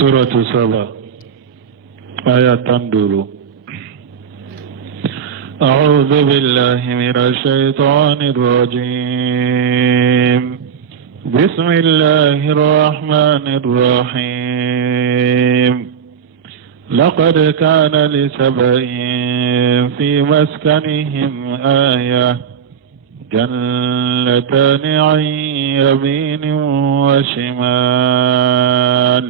سورة سبا آية تندر. أعوذ بالله من الشيطان الرجيم. بسم الله الرحمن الرحيم. لقد كان لسبأ في مسكنهم آية جنتان عن يمين وشمال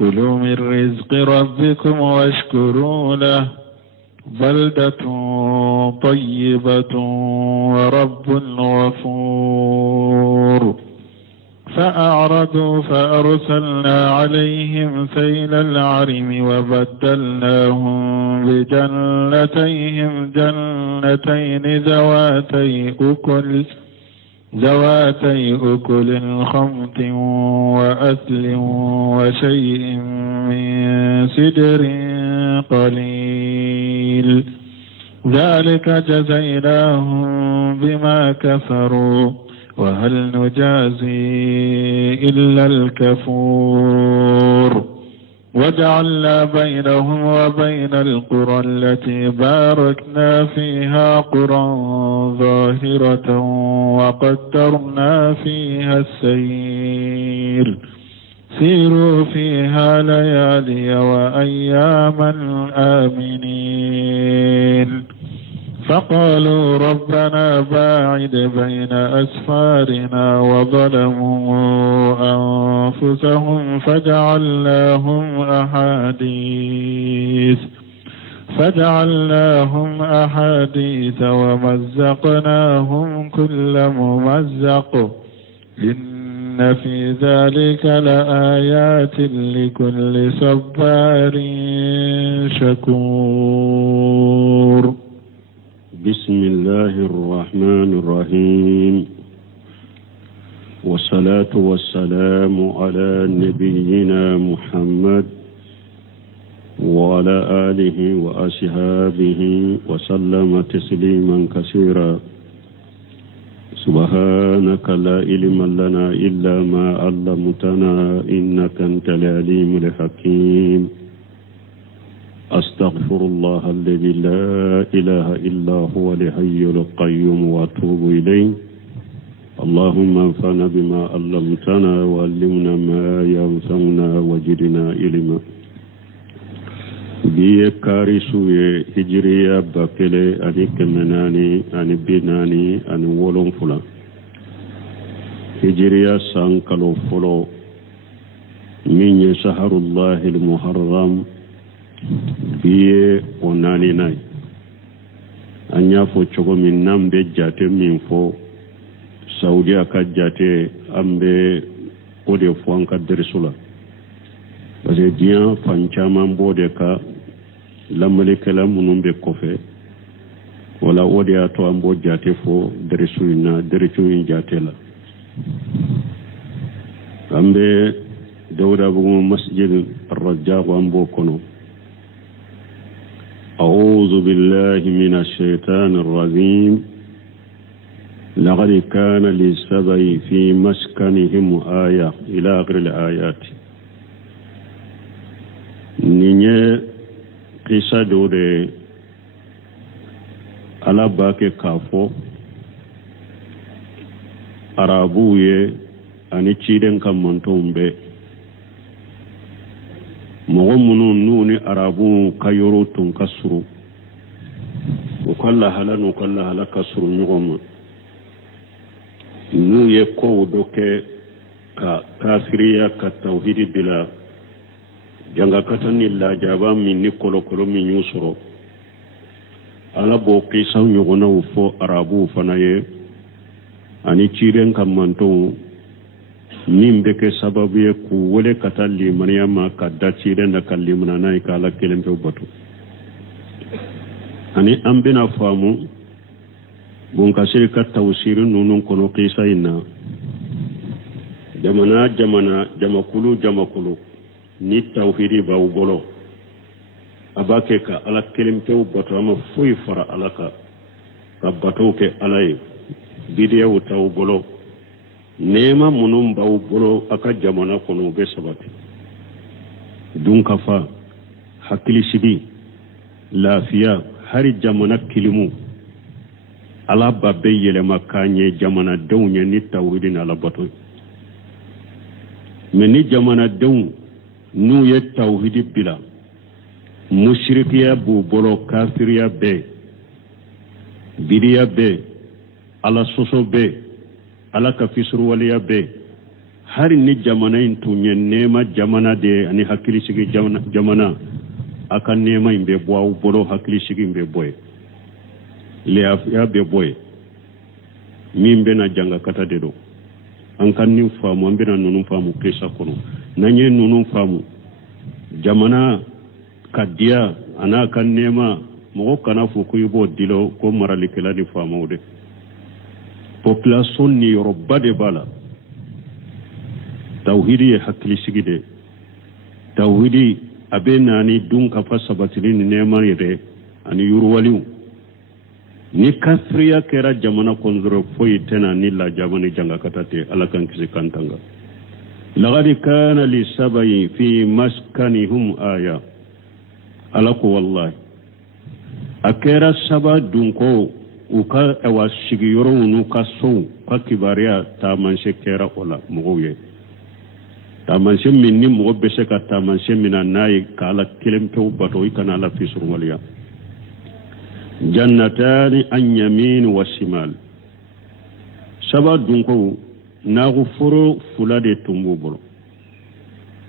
كلوا من رزق ربكم واشكروا له بلدة طيبة ورب غفور. فأعرضوا فأرسلنا عليهم سيل العرم وبدلناهم بجنتيهم جنتين ذواتي أكل خمط وأثل وشيء من سدر قليل ذلك جزيناهم بما كفروا وهل نجازي إلا الكفور. وجعلنا بينهم وبين القرى التي باركنا فيها قرى ظاهرة وقدرنا فيها السير سيروا فيها ليالي وأياما آمنين. فقالوا ربنا باعد بين أسفارنا وظلموا أنفسهم فجعلناهم أحاديث ومزقناهم كل ممزق إن في ذلك لآيات لكل صبار شكور. بسم الله الرحمن الرحيم. والصلاة والسلام على نبينا محمد وعلى آله وأصحابه وسلم تسليما كثيرا. سبحانك لا علم لنا إلا ما علمتنا إنك أنت العليم الحكيم. أستغفر الله الذي لا إله إلا هو الحي القيوم وأتوب إليه. اللهم انفعنا بما علمتنا وعلمنا ما ينفعنا وزدنا علما. biye karisuye hijriya bakele ani kemenani ani binani ani wolonfula hijriya sankalo folo minye shaharullahi almuharram biye onani nay anya fo chogo min nambe jate min fo saudi aka jate ambe ode fo anka dersula parce que diyan fancaman bode ka lamalikala munun be kofe wala ode ato ambo jate fo dersuina dersuin jate la ambe dawda bu masjid ar-rajab ambo kono. أعوذ بالله من الشيطان الرجيم. لقد كان للسبع في مسكنهم آية إلى آخر الآيات. نيني قصة دوري على باكي كافو أرابوية أني تشيدن كمانتون بي mɔgɔ minnu n'u ni arabu ka yɔrɔ tun ka surun u ka lahala n'u ka lahala ka surun ɲɔgɔn ma n'u ye kow dɔ kɛ ka kafiriya ka tawhidi bila jangakata ni lajaba min ni kɔlɔkɔlɔ min y'u sɔrɔ ala b'o kisaw ɲɔgɔnnaw fɔ arabuw fana ye ani ciren ka mantonw min bɛ kɛ sababu ye k'u wele ka taa limaniya ma ka da ciren da ka limana n'a ye k'ala kelen pewu bato ani an bɛna faamu bonkasiri ka tawsiri ninnu kɔnɔ kisa in na jamakulu ni tawhidi b'aw bolo a b'a kɛ ka ala kelen pewu bato a ma foyi fara ala kan ka batow kɛ ala ye bidiyaw t'aw bolo nema munun b'aw bolo aka jamana kɔnɔ u bɛ sabati dunkafa hakkili sigi lafiya hari jamana kilimu ala babbe yelema kanye jamana dawnya ni tawhidin ala bato meni jamana daw nu ye tawhidi bila mushrikiya bu bolo kafiriya be bidiya be ala soso be ala kafisru waliya be hari ni jamana intunye nema jamana de ani hakkili sigi jamana aka nema imbe boaw bolo hakkili sigi imbe boy le ya be boy mimbe na janga kata dedo an kan ni famu ambe na nunu famu pesa kono nanye nunu famu jamana kadiya ana kan nema mo kana fu ko yibo dilo ko marali kala ni famu de population ni robade bala tawhidi hakkili sigi de tawhidi abena ni dunka fa sabatini nema yede ani yurwaliu ni kasriya kera jamana konzoro foyi tena ni la jamani janga katate alakan kisi kantanga lagadi kana li sabayi fi maskanihum aya alako wallahi akera saba dunko uka ewa shigiyoro unu ka sou ka kibaria tamanse kera ola mugoye tamanse minni mugo bese ka tamanse mina nayi kala kilempew bato ikana ala fisurwaliya jannatani an yamin wa shimal saba dunko nagu furo fula de tumbu bolo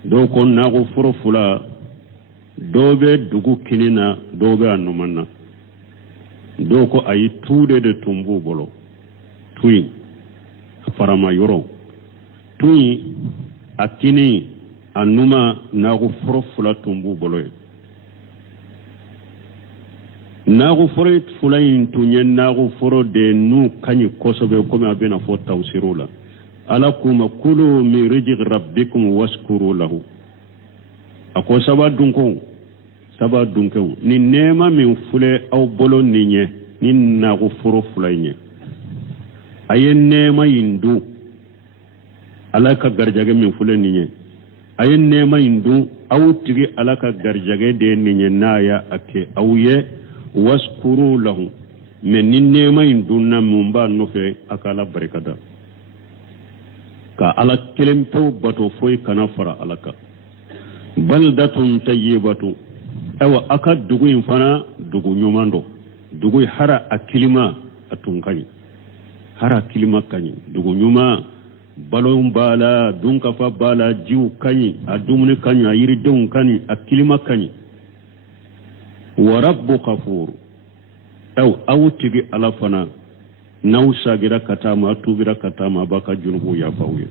do ko nagu furo fula dobe dugu kinina dobe anumanna do ko ayi tude de tumbu bolo tuyi farama yoro tuyi akini anuma nagu furo fula tumbu bolo nago foro fulayin tunyen nago foro de nu kanyi kosobe kome abena fo tawsirula ala kuma kulu min rizq rabbikum waskuru lahu ako saba dunko ni nema min fule aw bolo ninye ni nago foro fulayin ayen nema yindu ala ka garjage min fule ninye ayen nema yindu aw tigi ala ka garjage de ninye naya ake awye waskuru lahu men ni nema indunna mumba nofe akala barakada ka ala kelemto bato foy kana fara alaka baldatun tayyibatu awa aka dugu infana dugu nyumando dugu hara akilima atunkani hara kilima kanyi dugu nyuma balon bala dunka fa bala jiu kanyi adumni kanyi ayiri don kanyi akilima kanyi wa rabbu kafur aw tigi alafana naw sagira katama tubira katama baka junubu ya fawye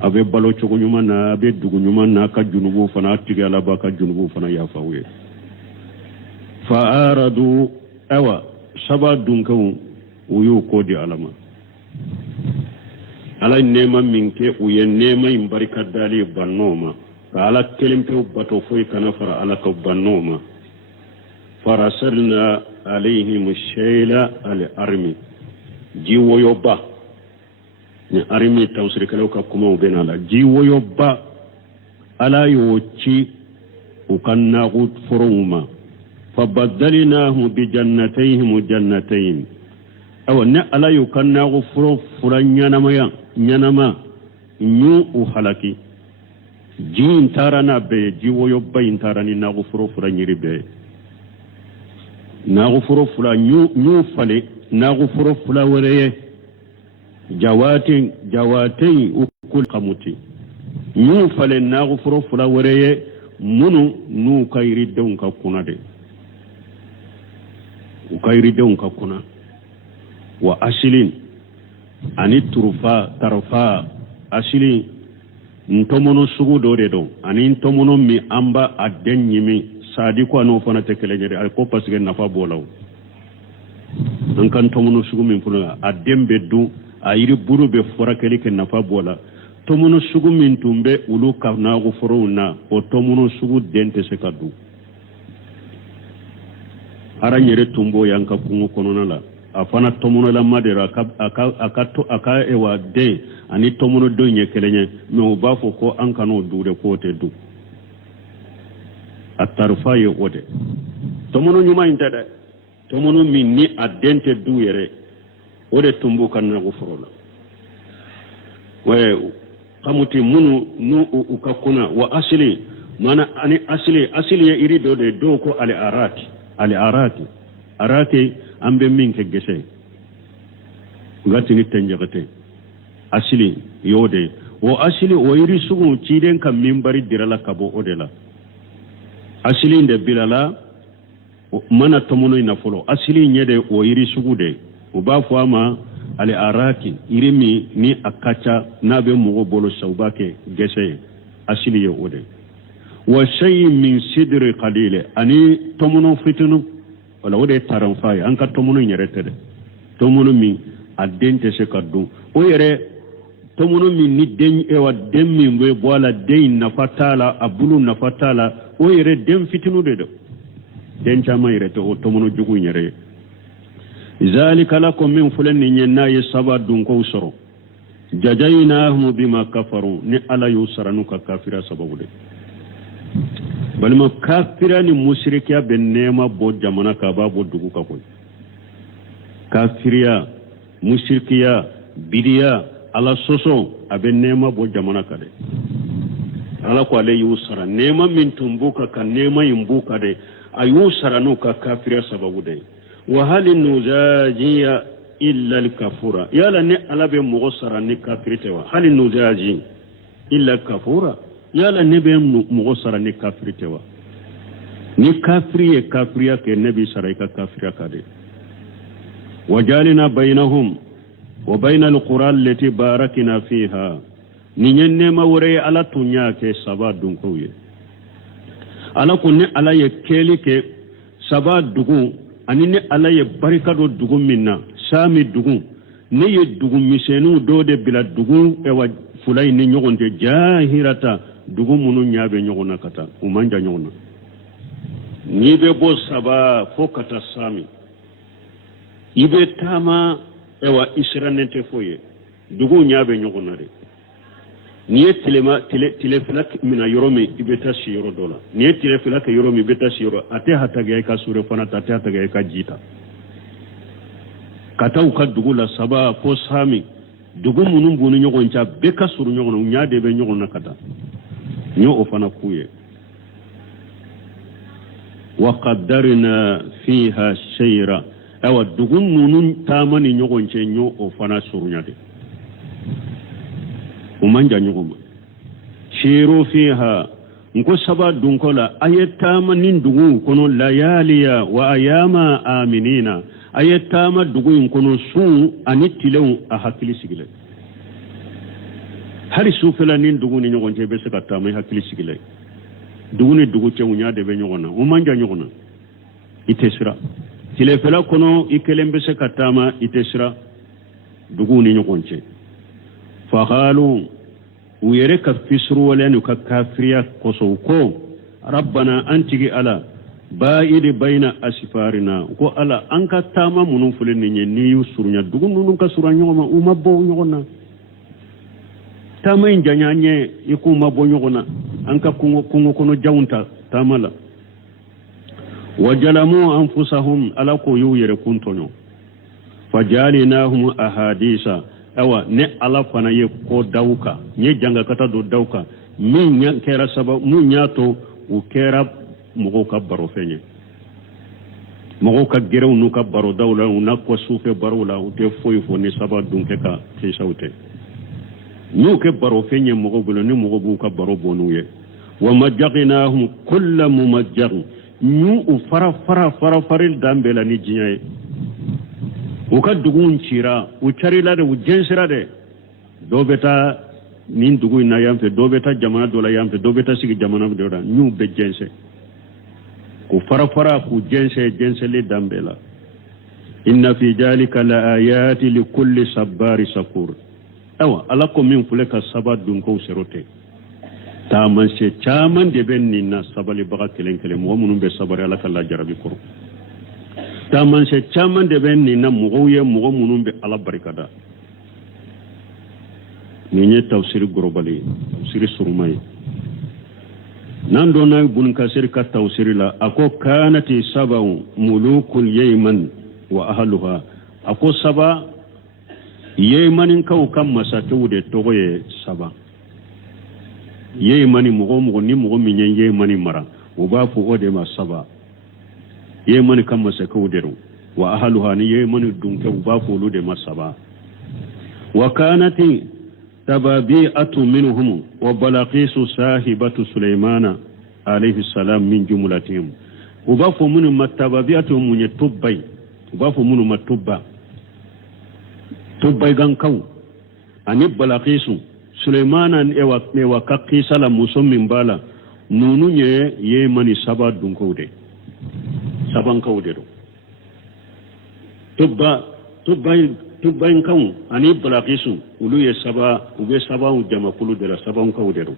abe balo chogo nyuma na abe dugu nyuma na ka junubu fana tigi ala baka junubu fana ya fawye fa aradu awa saba dunkan uyu kodi alama ala nema minke uye nema imbarika dali bannoma ala kelimpe bato foy kana fara ala ka bannoma فرسلنا عليهم الشيل الأرمي جيو يوبا أرمي توسرك لو كما بين على جيو يوبا على يوتشي وكنا غد فروما فبدلناه بجنتيهم جنتين أو على يكنا غفرو فرن ينما نيو وحلكي جين تارنا بي جيو يوبا ينتارني نغفرو فرن يري بي naghfuru fula nyu fale naghfuru fula wereye jawatin ukul qamuti nyu fale naghfuru fula wereye munu nu kayri don ka kuna de ukayri don ka kuna wa asilin ani tarfa asilin ntomono sugu do de don ani ntomono mi amba aden nyimi sadi ko no fana tekelenye ay ko pasige nafa bolaw an kan tomono sugu min funa adembe du ayiri buru be fora kele ke nafa bola tomono sugu min tumbe ulu ka na go forona o tomono sugu dente se kadu ara nyere tumbo yanka kungu konona la afana tomono la madera aka ewa de ani tomono do nye kelenye me o bafo ko an kano dude ko te du atarfa ye ode tomono nyuma intada tomono minni adente du yere ode tumbu kan na gufrola we kamuti munu nu ukakuna wa asli mana ani asli ya iri do de do ko ali arati ambe min ke gese ngati ni tenjagate asli yode o asli o iri sugu ciden kam minbari dirala kabo odela asli nde bilala mana tomono ina folo asli nyede o iri sugu de o ba fama ali arati irimi ni akacha nabe mugo bolo saubake gese asli ye ode wa shay min sidri qalile ani tomono fitunu wala ode taranfay anka tomono nyerete de tomono mi adente se kaddu o yere tomono mi ni den ewa den mi we bola den nafatala abulu nafatala o yere den fitinu de do den chama yere to tomono jugu nyere zalika lakum min fulan nyenna yasaba dun ko soro jajaynahum bima kafaru ni ala yusranu ka kafira sababu de balma kafira ni mushrikiya ben nema bo jamana ka ba bo dugu ka koy kafiriya mushrikiya bidiya ala soso aben nema bo jamana ka de ala ko ale yusra nema min tumbuka ka nema yimbuka de ayusra no ka kafira sababu de wa hal nuzajiya illa al-kafura yala ne ala be mughsara ni kafirite wa hal nuzaji illa al-kafura yala ne be mughsara ni kafirite wa ni kafiriye kafiriya ke nabi saraika kafiriya kade wajalina bainahum wa bainal qura allati barakna fiha ni nyenne ma wore ala tunya ke sabadun koye ala kunne ala ye keli ke sabadugu ani ne ala ye barika do dugu minna sami dugu ne ye dugu misenu do de bila dugu e wa fulay ni nyogonte jahirata dugu munu nyaabe nyogona kata umanja nyogona ni be bo saba fo kata sami ibe tama e wa isranente foye dugu nyaabe nyogona de ni tile filak mina yoromi ibeta shi yoro dola ni tile filak yoromi ibeta shi yoro ate hatage ka sure fana tate hatage ka jita kata uka dugu la saba fo sami dugu munum bunu nyogon cha be ka suru nyogon nyaade be nyogon nakata nyo ofana kuye wa qaddarna fiha shayra awa dugu munun tamani nyogon che nyo ofana suru nyaade umanja nyuguma shiru fiha nko saba dunkola ayetama nindugu kono layaliya wa ayama aminina ayetama dugu kono su anitilew ahakili sigile hari sufela nindugu ni nyogonje be saka tama hakili sigile dugu ni dugu che unya de be nyogona umanja nyogona itesira tilefela kono ikelembe saka tama itesira dugu ni nyogonje فقالوا ويرك فسر ولن كافريا كسوكو ربنا أنتي على بائد بين أسفارنا كو على أنك تاما منفلن نيو سرنا دغون نونك سرنا ما وما بو نغنا تاما انجانيه يكو ما بو نغنا أنك كونو جاونتا تاملا وجلموا أنفسهم على كو يركون تونو فجعلناهم أحاديث awa ne ala fana ye ko dauka nye janga kata do dauka min nya kera saba mu nyato u kera mugo ka baro fenye mugo ka gerew nu ka baro dawla una ko sufe baro la u te foy fo ne saba dunke ka te sawte nu ke baro fenye mugo bulo ni mugo bu ka baro bonuye wa majaqnahum kullu mumajjaq ñu u fara faril dambela ni jinyaye uka dugun cira u carila de u jensira de do beta nin dugu na yamfe do beta jamana do la yamfe do beta sigi jamana do da ñu be jense ku fara ku jense le dambela inna fi jalika la ayati li kulli sabbari sakur awa alako min fuleka sabadun ko serote taman se chaman de ben ninna sabali baga kelen mo munum be sabari alaka la jarabi ko taman se chaman de ben ninna mo munum be ala barikada ni nye tafsir globali tafsir surmai نندونا ابن كثير كالتوسير لا أكو كانت سبع ملوك اليمن وأهلها أكو سبع يمن كو كم مساتو دي توغي سبع يمن مغو من يمن مرا وبافو أودي ما سبع يمن كم مساتو ديرو وأهلها ني يمن دونك وبافو لودي ما سبع وكانت تبابيئة منهم وبلقيس صاحبة سليمان عليه السلام من جملتهم وبافو من ما تبابيئة من يتوبي وبافو من ما توبي غنكو أني بلقيس سليمان ايوا كقيس لا مسمم بالا نونو يمني سبا دونكو دي سبان كو دي tubbayin kan ani balaqisu ulu ya saba ube saba jama kulu de saban kawderu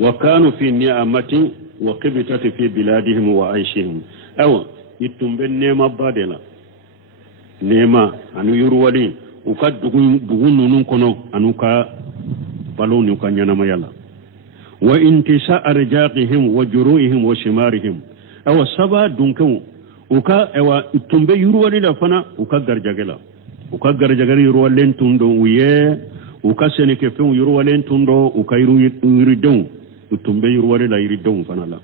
wa kanu fi ni'amati wa qibtati fi biladihim wa aishihim aw itumbe nema badela nema anu yurwali uka dugun nunun kono anu ka balonu ka nyana mayala wa intisa arjaqihim wa juruihim wa shimarihim aw saba dunkan uka ewa itumbe yurwali la fana uka garjagela uka garjagari yurwalen tundo uye uka seneke fe yurwalen tundo uka yuridon utumbe yurwale la yuridon fanala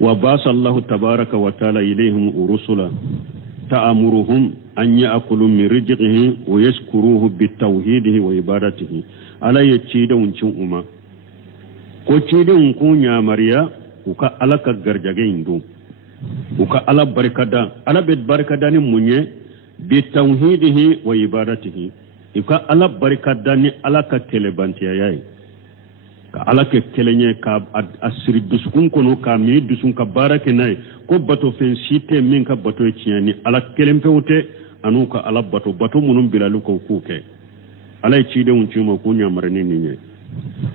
wa basa Allah tabaraka wa taala ilayhim urusula ta'amuruhum an ya'kulu min rizqihi wa yashkuruhu bitawhidihi wa ibadatihi ala yachidon cin umma ko cidon kunya mariya uka alaka garjage indu uka ala barkada ni munye bitawhidihi wa ibadatihi ika ala barkadani ala ka telebantiya yayi ka ala ke telenye ka asiri duskun kono ka mi dusun ka barake nay ko bato fen site min ka bato ciyani ala kelempewte anu ka ala bato munum bilalu ko kuke ala ci de uncuma ko nyamarani ninye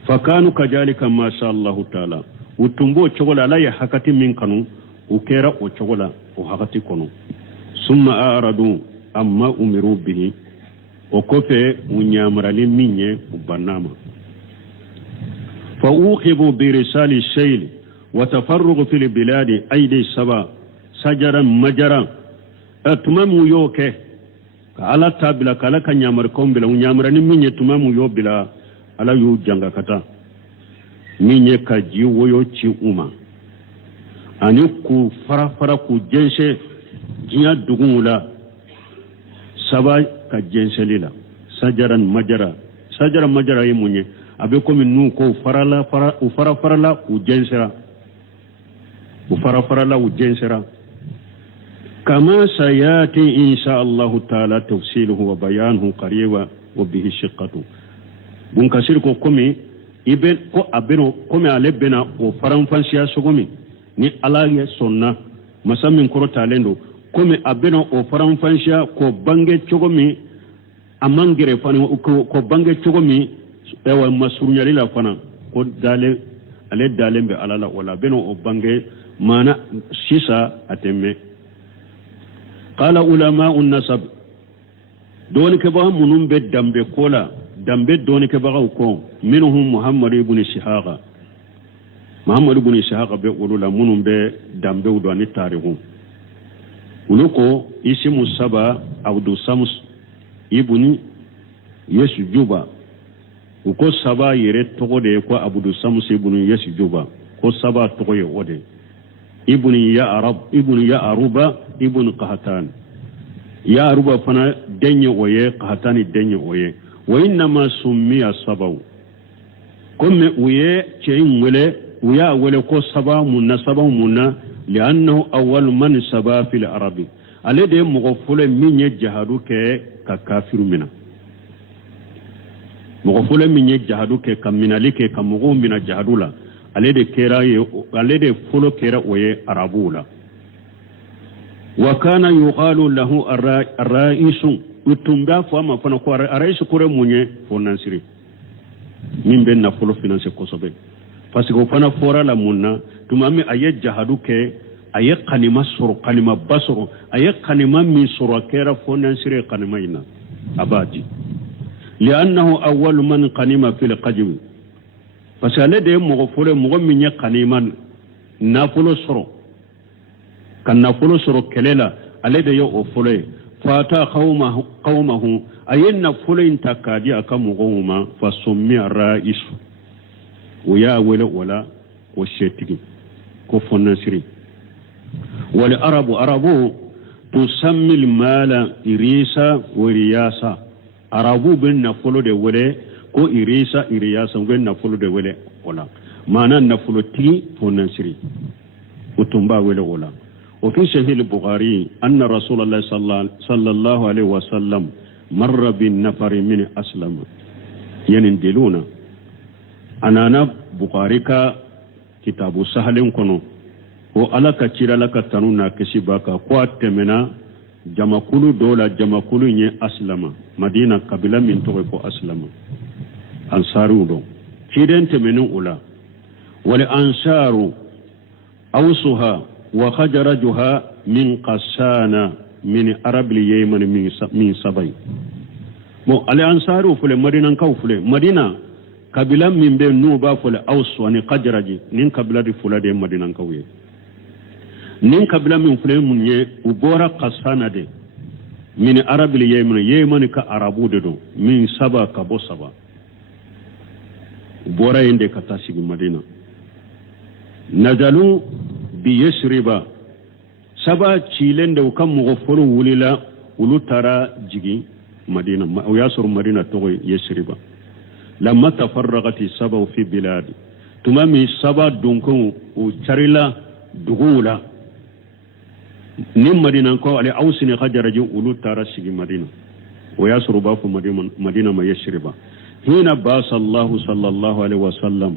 fakanu kajalika ma sha Allah taala utumbo chogola ala ya hakati min kanu ukera o chogola o hakati kono summa aradu amma umiru bihi o kofe munyamarali minye ubanama fa uqibu bi risali shayl wa tafarruq fil bilad aidi saba sajaran majara atmamu yoke ka ala tabila kala kanyamar kombila munyamarani minye tumamu yobila ala yu janga kata minye kaji woyo ci uma ani ku fara ku jenshe jiya dugula saba ka jenselila sajaran majara yimunye abe komi nu ko farala u jensera kama sayati insha Allah taala tafsiluhu wa bayanuhu qariba wa bihi shiqqatu bun kasir ko komi iben ko abeno komi alebena o faranfansiya sogomi ni ala ya sonna masamin koro talendo komi abeno o faranfansha ko bange chogomi amangere fani ko bange chogomi ewa masurunyali la fana ko ale dalembe alala wala beno o bange mana sisa atemme qala ulama an-nasab doni ke ba munum be dambe kola dambe doni ke ba ko minhum muhammad ibn shihaqa be ulula munum be dambe udani tarihu unuko isimu saba abdu sams ibni yesu juba uko saba yere togo de ko abdu sams ibni yesu juba ko saba togo ye ode ibni ya aruba ibn qahtan ya aruba fana denye oye qahtani denye oye wa inna ma summiya sabaw comme uye chein wele ko saba munna لأنه أول من سبا في العربي على ده مغفول من يجهدو ككافر منا مغفول من يجهدو كمنالك كمغو من جهدولا على ده فلو كيرا ويه عربولا وكان يقال له الرئيس utumba fama fana ko araisu kore munye fonnansiri min ben na folo finance ko sobe parce que fana fora la munna tumami aye jahadu ke aye kanima soro kanima basoro aye kanima min soro kera fonnansiri kanima ina abadi li'annahu awwal man qanima fil qajm parce que ale de mo folo mo min ya kaniman nafolo soro kan nafolo soro kelela ale de yo o folo fata qaumahu ayen nafolo intakadi akamu goma fa summi rais ويا ولا والشتي كفن نسري والعرب عربو تسمي المال إريسا ورياسا عربو بن نفلو دي ولي كو إريسا إرياسا بن نفلو دي ولي ولا معنى نفلو تي فن نسري وتنبا ولي ولا وفي صحيح البخاري أن رسول الله صلى الله عليه وسلم مر بالنفر من أسلم ينندلون anana bukhari ka kitabu sahalin kono o alaka cira laka tanuna kisibaka kwa temena jamakulu dola jamakulu nye aslama madina kabila min tobe ko aslama ansaru do ciden temenu ula wal ansaru awsuha wa khajrajuha min qasana min arab li yemen min sabay mo al ansaru fule madina kaw fule madina kabila min be nuba fula aus wani qajraji nin kabila di fula de madinan kawye nin kabila min fula munye ubora qasana de min arab li yemen ka arabu de do min saba ka bo saba ubora inde ka tasigi madina nazalu bi yasriba saba chilende ukam mo folo wulila ulutara jigi madina o yasur madina to yasriba لما تفرغت السبع في بلاد تمامي السبع دونكو وشارلا دغولا نم مدينة كو على أوسني خجرج ولو تارسي مدينة ويسرب في مدينة ما يشرب هنا باس الله صلى الله عليه وسلم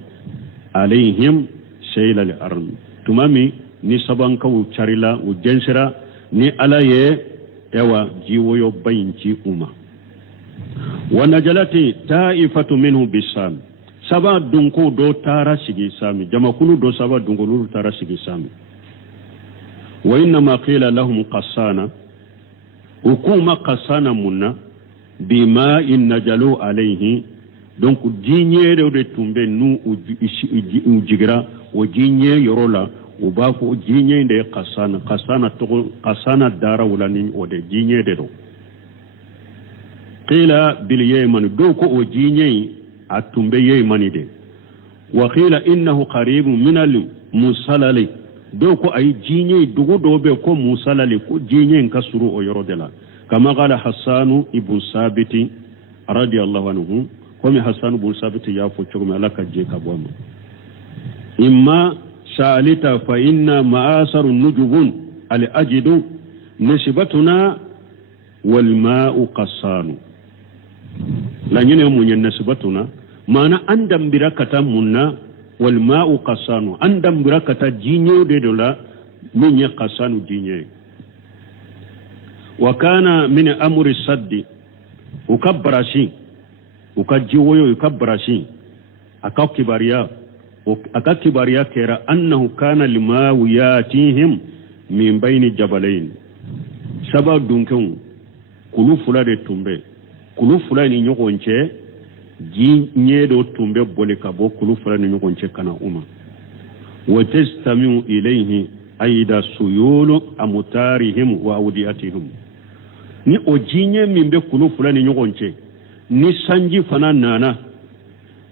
عليهم شيل الأرض تمامي ni saban كو شارلا وجنسرا ni alaye ewa jiwo yo bayinci umma ونجلتي تائفة منه بالسام سبا دونكو دو تارا سيجي سامي جماكولو دو سبا دونكو دو تارا سيجي سامي وإنما قيل لهم قصانا وكوما قصانا منا بماء نجلو عليه دونك جينيه دو دي تومبي نو وجيغرا وجينيه يرولا وبافو جينيه دي قصانا دارا ولاني ودي جينيه دو قيل باليمن دوكو وجيني التنبي يمني دي وقيل إنه قريب من المسلل دوكو أي جيني دوكو دوبكو مسلل كو جيني كسرو ويردلا كما قال حسان ابن ثابت رضي الله عنه ومي حسان ابن ثابت يافو تشغم لك جيكا بوما إما سالتا فإن مآثر النجوب الأجد نسبتنا والماء قصان la nyene munye nasibatuna mana andam birakata munna wal ma'u qasanu andam birakata jinyo de dola munye qasanu jinye wa kana min amri saddi ukabbarashi ukajiwoyo ukabbarashi akakibariya kera annahu kana lima'u yatihim min bayni jabalain saba dunkun kulu fulade tumbe kulu fulani nyogonche ji nyedo tumbe bole kabo kulu fulani nyogonche kana uma wa tastamiu ilayhi aida suyulu amutarihim wa awdiyatihim ni ojinye mimbe kulu fulani nyogonche ni sanji fana nana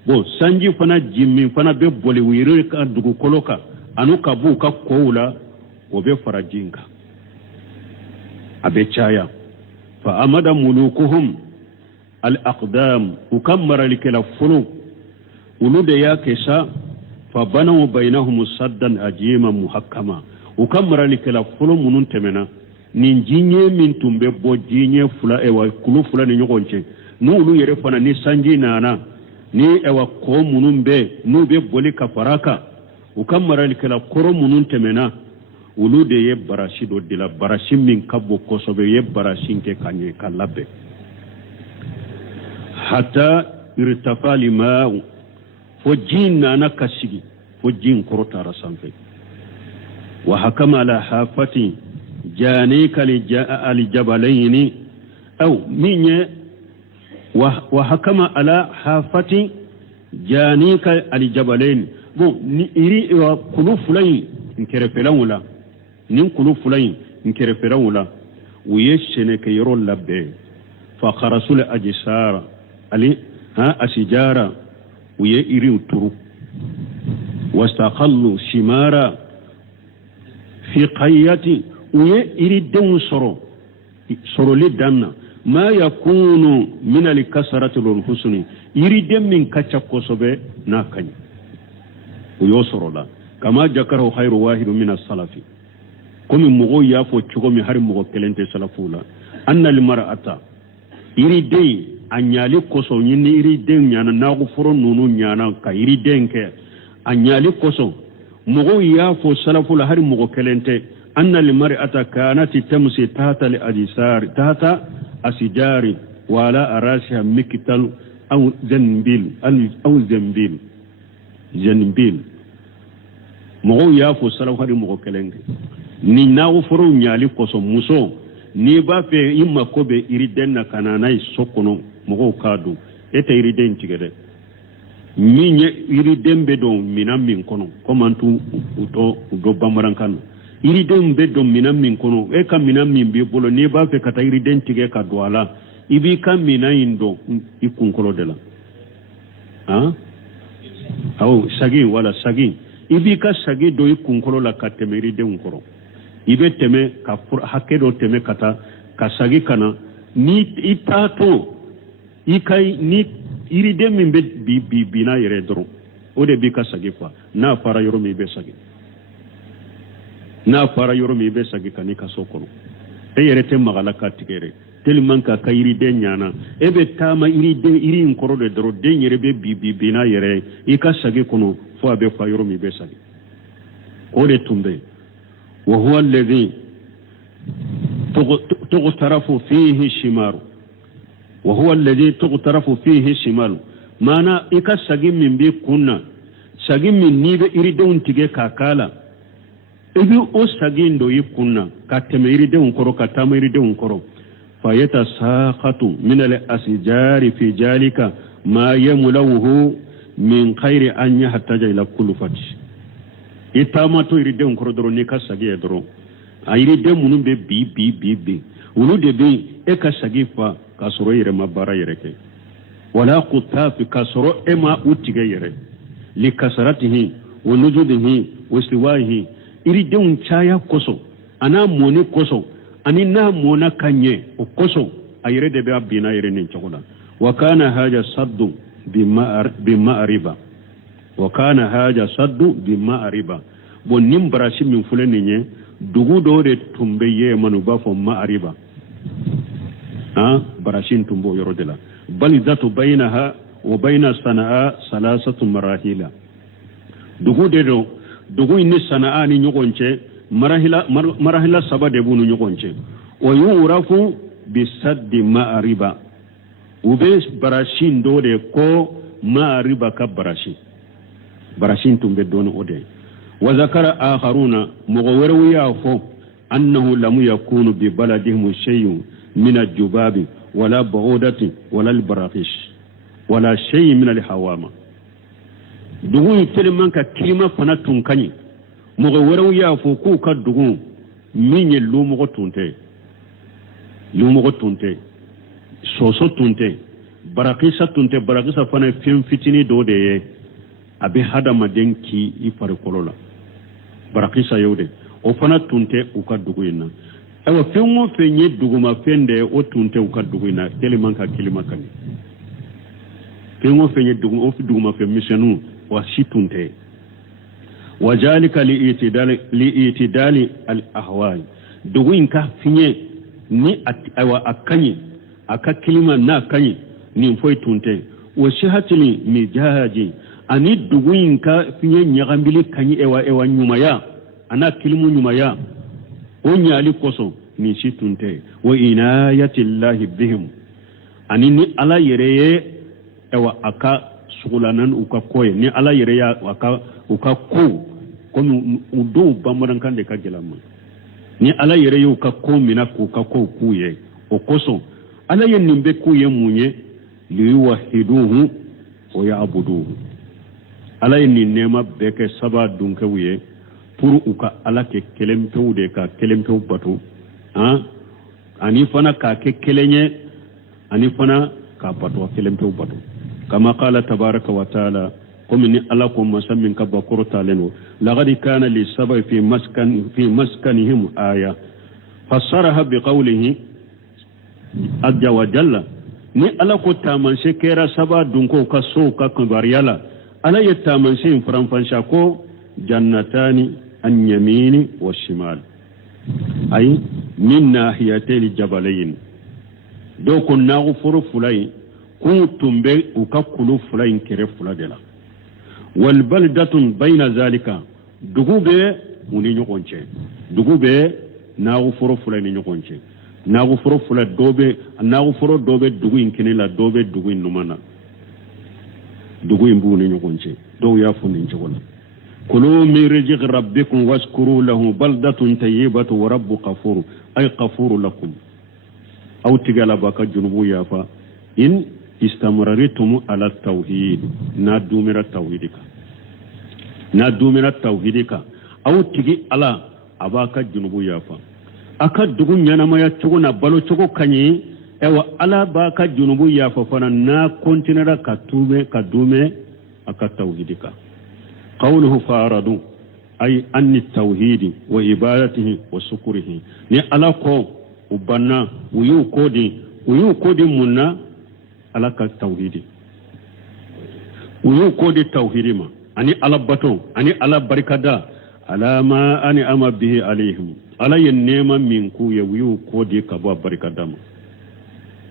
bo sanji fana jimmi fana be bole wiri ka dugu koloka anu kabu ka koula obe farajinga abe chaya fa amada mulukuhum الأقدام وكمر لك الفلو ولد يا كسا فبنوا بينهم صدا أجيما محكما وكمر لك الفلو منون تمنا نينجيني من تنبه بوجيني فلا ايوا كلو فلا نيوغونچه نولو يرفنا ني سانجي نانا ني ايوا كو منون به نو به بولي كفراكا وكمر لك القرو منون تمنا ولد يبراشي دو دلا براشي من كبو كوسوبه يبراشي كي كاني كلابه حتى ارتفع الماء فجين نانا كسيغي فجين كروتا رسانفي وحكم على حافة جانيك الجبلين أو مين وحكم على حافة janika aljabalain bon ni iri wa kulu fulay nkerefelawula nin kulu fulay nkerefelawula uyeshene ke yoro labbe fa kharasul ajsara ali asijara uye iri uturu wastaqallu shimara fi qayyati uye iri den soro li danna ma yakunu min al-kasrati wal husni iri den min kacha kosobe na kany uyo soro la kama jakaru khairu wahidu min as-salafi komi mugo yafo chugomi har mugo kelente salafula anna al-mar'ata iri den anyali koso nyini iri den nyana na go foro nunu nyana ka iri den ke anyali koso mugo yafo salafula har mugo kelente anna al-mar'ata kanat tamsi tahta al-ajsar tahta asijari wala arasha mikital aw zanbil mugo yafo salafula har mugo kelente ni na go foro nyali koso muso ni ba fe imma ko be iri den na kananai sokono mogo kadu ete iri den tigede minye iri den be don minam min kono komantu udo bamaran kan iri den be don minam min kono e ka minam min be bolo ni ba fe kata iri den tige ka douala ibi ka minayindo ikunkolo de la aw sagi wala sagi ibi ka sagi do ikunkolo la katemeri den koro ibe teme ka hakedo teme kata ka sagi kana ni itato ikai ni iri dem min be bi na yere dro o de bi ka sagi fa na fara yoro mi be sagi kani ka sokono e yere te magala ka tigere telman ka iri den nyana e be tama iri nkoro de dro de yere be bi na yere ika sagi kono fo abe fa yoro mi be sagi o de tumbe وهو الذي تغترف فيه الشمال وهو الذي تغترف فيه الشمال مانا إكا سجم من بي كنا سجم من نيب إريدون تيجي كاكالا إبي أو سجين دو يكنا كاتم إريدون كرو كاتم إريدون كرو فيتساقط من الأسجار في ذلك ما يملوه من خير أن يحتاج إلى كل فتش itama to iri den koro doro ne ka sagi doro a iri den munu be bi ulu de be e ka sagi fa ka soro yere mabara yere ke wala qutaf ka soro e ma utige yere li kasaratihi wa nujudihi wa siwahi iri den chaya koso ana moni koso ani na mona kanye o koso a yere de be abina yere ne chokola wa kana haja saddu bima ariba wakana haja saddu bima ariba bon nim brashi min fulani nye dugu do de tumbe ye manu ba fo ma ariba brashin tumbo yoro de la balidatu bainaha wa baina sanaa salasatu marahila dugu inni sanaa ni nyogonche marahila sabade bunu nyogonche wa yurafu bisaddi ma ariba ube brashin do de ko ma ariba ka براشين تنبدون أودي وذكر آخرون مغورو يافو أنه لم يكون ببلدهم شيء من الجباب ولا بعودة ولا البراقش ولا شيء من الحوامة دغون تلمان كلمة فنتون كني مغورو يافو كوكا دغون مين يلومغو تونتي سوسو تونتي براقشة تونتي براقشة فنا فين فتني دودي abe hada madenki ifare kolola barakisa yode o fana tunte uka duguina awa fengo fenye duguma fende o tunte uka duguina teleman ka kilima kan fengo fenye duguma fe misenu wa shitunte wajalika liitidali al ahwal duguin ka finye ni awa akanye aka kilima na kanye ni foi tunte wa shihatili mijaji ani duguin ka finye nyagambili kanyi ewa nyumaya ana kilimu nyumaya o nyali koso ni shitunte wa inayati llahi bihim ani ni ala yereye ewa aka sugulanan uka koye ni ala yereye aka uka ko komi udo bamaran kande ka gelama ni ala yereye uka ko mina uka ko kuye o koso ala yen nimbe kuye munye liwahiduhu wa ya'buduhu ala ni nema beke saba dunke wiye pour uka ala ke kelempew de ka kelempew batu ani fana ka ke kelenye ani fana ka batu kelempew batu kama qala tabaraka wa taala comme ni ala ko masamin ka bakoro taleno laqad kana li saba fi maskanihim aya fassaraha biqawlihi azza wa jalla ni ala ko tamanse kera saba dunko ka so ka kubariyala ala ya tamanse in faranfansha ko jannatani an yamini wa shimal ay min nahiyatayn jabalayn do ko nagu furu fulay ku tumbe u ka kulu fulay kere fuladela wal baldatun bayna zalika dugube muni nyokonche dugube nagu furu fulay ni nyokonche nagu furu fula dobe nagu furu dobe dugu inkene la dobe dugu numana dugu imbu ni nyokonche do ya funin chokola كلوا من رزق ربكم واشكروا له بلدة طيبة ورب غفور أي غفور لكم أو تقال باك جنوب يافا إن استمررتم على التوحيد نادو من التوحيدك أو تقي على أباك جنوب يافا أكا دقون ينما يتشغنا بلو تشغو كني أو على باك جنوب يافا فانا نا كنتنا كدومي أكا توحيدك قوله فأرادوا أي أن التوحيد وإبادته وشكره ني ألاكو وبنا ويوكودي منا ألاك التوحيد ويوكودي التوحيد ما أني ألا بطو أني ألا بركدا على ما أني أما به عليهم ألا ينما منكو يوكودي كبوا بركدا ما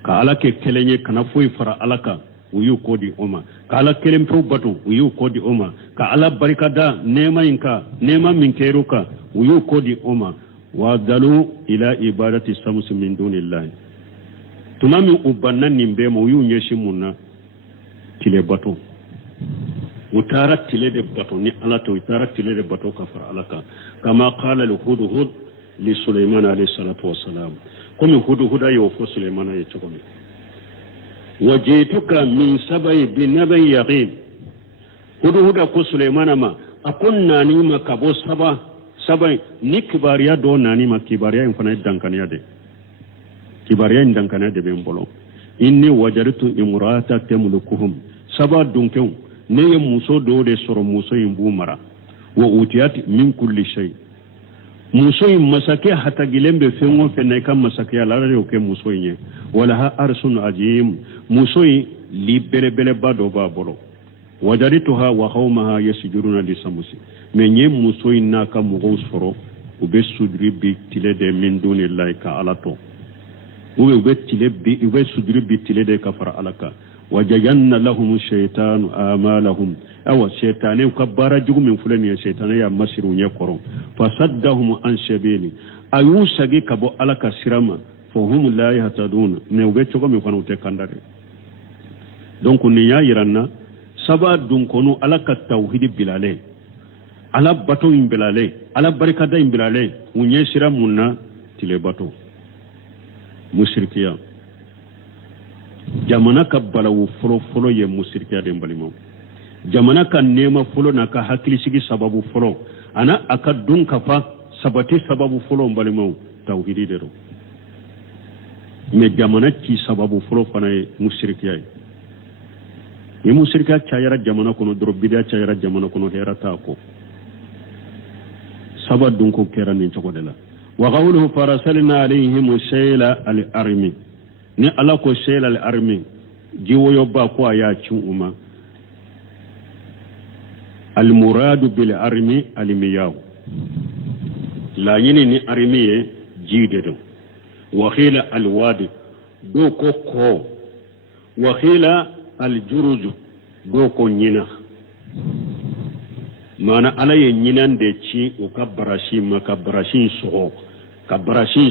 كألاك كلني كنفوي فرا ألاك uyu kodi oma ka ala kelem pro batu uyu kodi oma ka ala barikada nema inka nema minkeruka uyu kodi oma wa dalu ila ibadati samsu min dunillahi tumami ubanna nimbe mo uyu nyeshi munna tile batu utara tile de batu ni ala to utara tile de batu kafar alaka kama qala al hudhud li sulaiman alayhi salatu wassalam comme hudhud ayo fo sulaiman ayo chokomi وجئتك من سبع بنبأ يقين هدى كو سليمان ما أكون ناني ما كبو سبع نكباريا دو ناني ما كباريا ينفنا يدنكنيا دي كباريا يدنكنيا دي بيمبولو إني وجدت امرأة تملكهم سبع دونكيون ني موسو دو دي سورو موسو ينبو مرا وأوتيات من كل شيء موسو مساكي حتى جلم بفيمو في نيكا مساكي على ريوكي موسو ينيه ولها أرس عجيم موسو لبري بلي بادو بابولو وجريتها وقومها يسجرون لسموسي من يه موسو ناكا مغوص فرو وبسجري بتلد من دون الله كالاتو وبسجري بتلد كفر علىك وجينا لهم الشيطان آمالهم أو الشيطان يكبر جوم من فلان الشيطان يا مسير يقرون فصدهم عن سبيلي أيوسجي كبو علىك سرما فهم لا يهتدون نوبتشو من فانو تكانداري دونك نيا يرانا سبا دونكونو على التوحيد بلالي على باتو بلالي على بركة بلالي ونيسيرا منا تلي باتو مشركيا jamana ka balawu folo ye musirkiya de mbalimo jamana ka nema folo na ka hakilisigi sababu folo ana aka dun kafa sabati sababu folo mbalimo tawhidi de ro me jamana ci sababu folo fana ye musirkiya ye musirkiya chayara jamana kono dro bidia chayara jamana kono hera ta ko sabad dun ko kera ni choko de la wa qawluhu farasalna alayhim shayla al-armi ni ala ko shayla al-armi jiwo ba ko ya cin uma al-muradu bil armi al-miyaw la yini ni armiye jide do wa khila al-wadi do ko wa khila al-juruj do ko nyina mana ala ye nyinan de ci o kabbarashi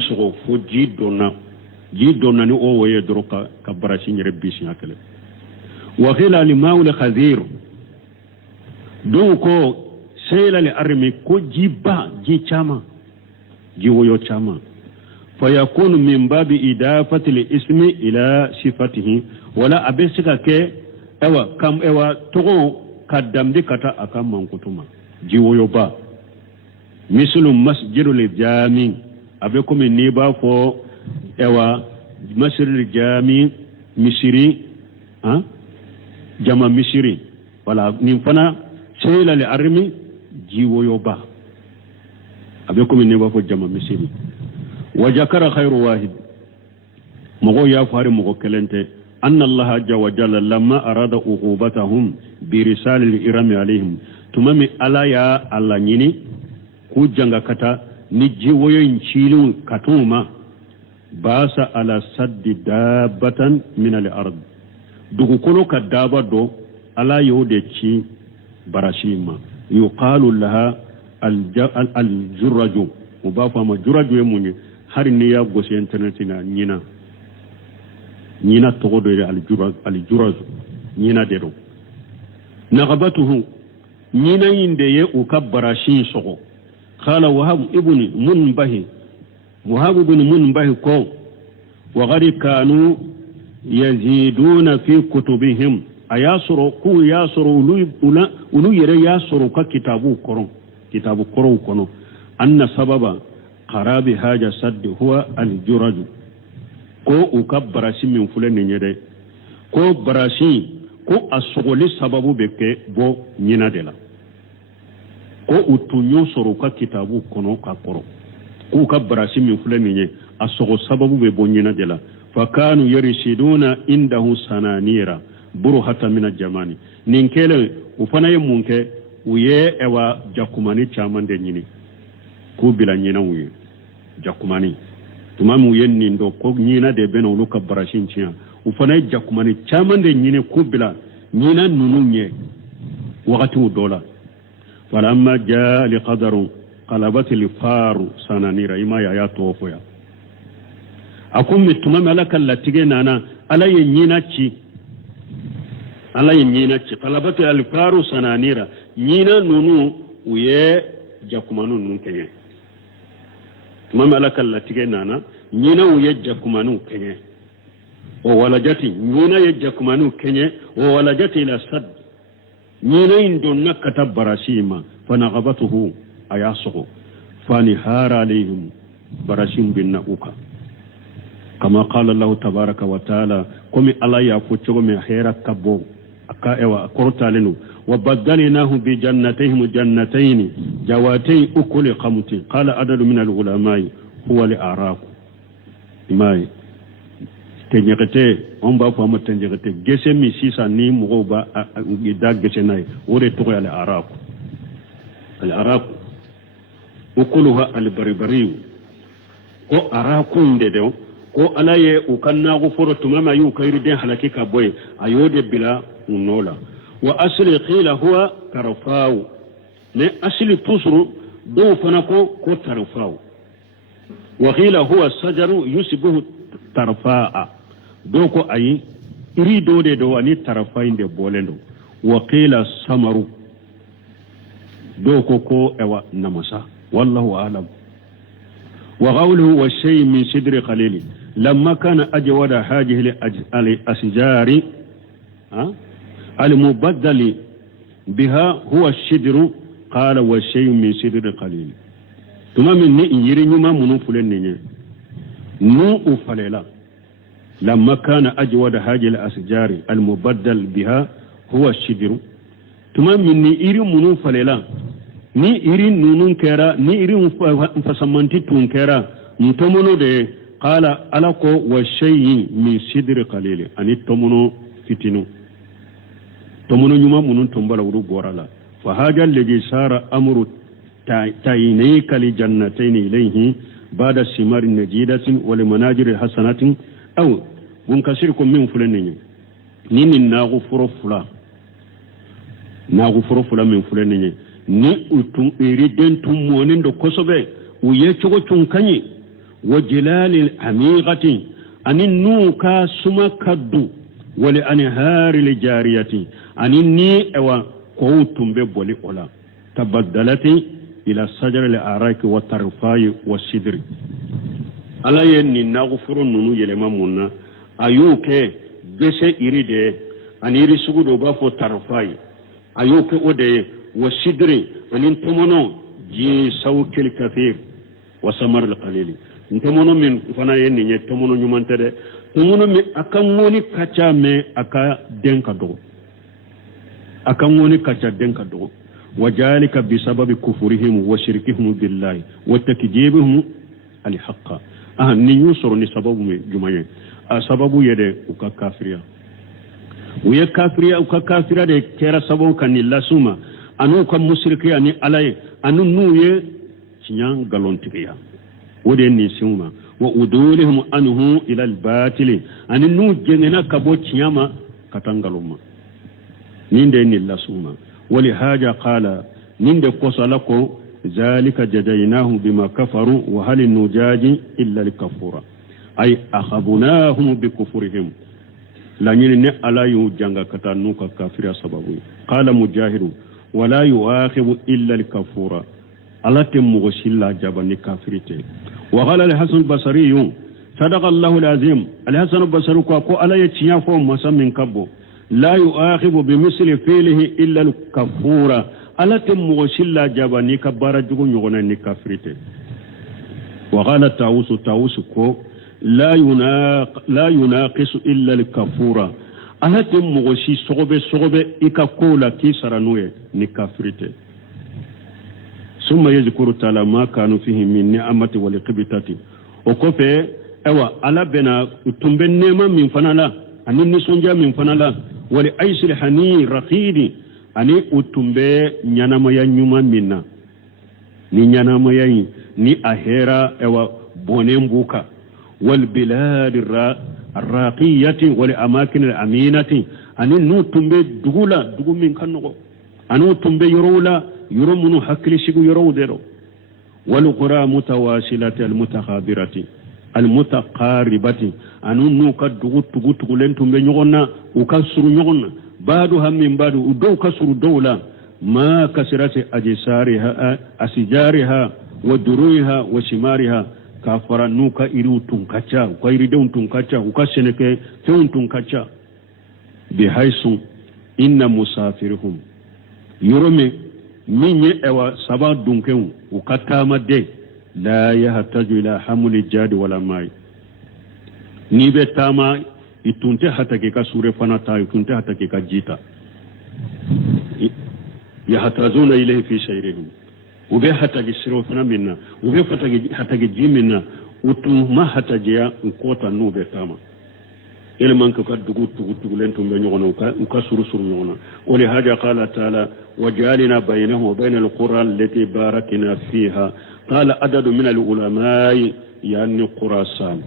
so fo jidona ni o woye droka kabbarashi nyere bisi akale wa khila limaul khazir donc sayla li armi ko jiba ji chama ji woyo chama fa yakunu min babi idafati li ismi ila sifatihi wala abesika ke ewa kam ewa togo kaddamdi kata akan mankutuma jiwoyo ba mislum masjidul jami abe komi ni ba fo ewa masjidul jami misiri ha jama misiri wala nin fana seyla le armi jiwoyo ba abe komi ni ba fo jama misiri wa jakara khairu wahid mogo ya fari mogo kelente أن الله عز وجل لما أراد عقوبتهم برسالة الإرام عليهم تمامي ألا يا الله نيني كوجانغا كتا نجي وينشيلون كتوما باس على سد دابة من الأرض دوكو كنو كدابة دو ألا يودتشي براشيما يقال لها الجرج مبافا ما جرج يموني هارنيا بوسي انترنتنا نينا نينا تغدو الجرز نينا ديرو نغبته نينا يندي وكبراشين سوغو قال وهب ابن منبه وهب بن منبه كو وغد كانوا يزيدون في كتبهم أياسر كو ياسر ولو يرى ياسر ككتابو كرو كنو أن سبب قراب هذا سد هو الجرز ko u ka barasi min filɛ nin ye dɛ ko barasi ko a sɔgɔli sababu bɛ kɛ bɔ ɲina de la ko u tun y'o sɔrɔ u ka kitabu kɔnɔ ka kɔrɔ k'u ka barasi min filɛ nin ye a sɔgɔ sababu bɛ bɔ ɲina de la fa kanu yarisiduna indahu sananira burhata min jamani nin kɛlen u fana ye mun kɛ u ye ɛwa jakumani caman de ɲini k'u bila ɲinaw ye jakumani tuma mu yen nin do ko ñina de bena olu ka barashin tiya u fana jakumani caman de ñine ku bila ñina nunu ñe wakati u dola falamma jaa li qadaru qalabati li faru sananira ima ya tofo ya akum mituma malaka latige nana ala ye ñina ci qalabati al faru sananira ñina nunu u ye jakumanu nun kenye mama alaka latige nana nyina uye jakumanu kenye o walajati nyina ye jakumanu kenye o walajati ila sad nyina indonna kata barashima fanaghabatuhu ayasuhu fanihara alayhim barashim binna uka kama qala Allah tabaraka wa taala komi ala ya ko chogo me hera kabo aka ewa kortalenu وبدلناه بجنتين جنتين جواتي أكل قمت قال عدد من العلماء هو الأعراف ماي تنجرتي on ba fama tنجرتي gese mi sisa ni mo ba da gese nay wore to al arab ukuluha al barbari ko arakun de do ko alaye ukanna go foro tumama yu kayri den halakika boy ayode bila unola وأصل قيل هو ترفاو ما أصل تصر دو فنكو كو ترفاو وقيل هو الشجر يشبه ترفاء دوكو أي يريدو دي دو أني ترفاين دي بولندو وقيل السمر دوكو كو اوا نمسا والله أعلم وقوله والشيء من صدر قليل لما كان أجود هذه الأشجار المبدل بها هو الشدر قال والشيء من شدر قليل ثم من يري نما منو فلن نو فللا لما كان أجود هذه الأشجار المبدل بها هو الشدر ثم من يري منو فللا ni iri nunun kera ni iri fasamanti tun kera ntomono de qala alako wa shay'in min sidri qalil ani tomono fitinu tomono nyuma munun tombala wuru gorala fa haja alladhi sara amru tayinayka li jannatayn ilayhi ba'da simar najidatin wa li manajir hasanatin aw bunkasirkum min fulanin ninin naghfuru fula min fulanin ni utun iri den tun monin da kosobe uye chogo tun kanyi wa jilalil amiqati anin nuka suma kaddu wali anharil jariyati anin ni ewa ko tumbe boli ola tabaddalati ila sajar al araki wa tarfai wa sidri ala yenni naghfuru nunu yelema munna ayuke gese iri de aniri sugu do ba fo tarfai ayoke ode wa sidri anin tomono ji sawkil kathir wa samar al qalil tomono min fana yenni nye tomono nyumante de tomono mi akamoni kacha me aka denka do akamoni kacha denka do wajalika bisababi kufurihim wa shirkihim billahi wa takjibihim al haqqa ni yusuru ni sababu me jumaye sababu yede uka kafiriya uye kafiriya uka kafira de kera sababu kan ni lasuma anu ka musrikiya ni alay anu nuye ciyan galontikiya wode ni suma wa udulihim anhu ila al-batil anu nu jengena kabo ciyama katangaluma ninde ni lasuma wali haja qala ninde kosalako ذلك جزيناهم بما كفروا وهل النجاج إلا الكفور أي أخذناهم بكفرهم لأنني ألا يوجنغ كتانوك كافر سببه قال مجاهد ولا يؤاخذ إلا الكفور ألا تمغشي الله جبني كافرته وقال الحسن البصري صدق الله العظيم الحسن البصري كو ألا يتشيافو مسا من كبو لا يؤاخذ بمثل فعله إلا الكفور ala te mogo silla jaba ni ka bara jugu nyogona ni kafirite wa qala tawusu ko la yunaqisu illa al-kafura ala te mogo si sogobe ika kola ki saranuye ni kafirite summa yadhkuru ta'ala ma kanu fihi min ni'amati wal qibtati o ko fe ewa ala bena tumbe nema min fanala anin ni sonja min fanala wal aisil hani raqidi ani utumbe nyanamaya nyuma minna ni nyanamaya ni ahera ewa bonembuka wal bilad arraqiyati wal amakin al aminati ani nutumbe dugu min kanno anu tumbe yorula yoromunu hakli shigu yorowdero wal qura mutawasilati al mutakhabirati al mutaqaribati anu nuka dugu len tumbe nyogonna ukasuru nyogonna بعضها من بعض ودو كسر دولة ما كسرت أسجارها ودرويها وشمارها كافر نوكا إلو تنكتشا وكيردون تنكتشا وكسنك تون تنكتشا بحيث إن مسافرهم يرمي من يأوى سبا دنكو وكتام دي لا يحتاج إلى حمل الجاد ولا ماء نيبه تاما itunte hatake ka sure fanata itunte hatake ka jita yahtazuna ilayhi fi shayrihim ube hatake siro fana minna ube hatake jimina utuma hatajiya nkota nube tama ele manka ka dugu lentum be nyogona uka suru nyogona wali haja qala ta'ala wajalina bainahum wa bainal qura allati barakna fiha qala adadu min al ulama yani qurasan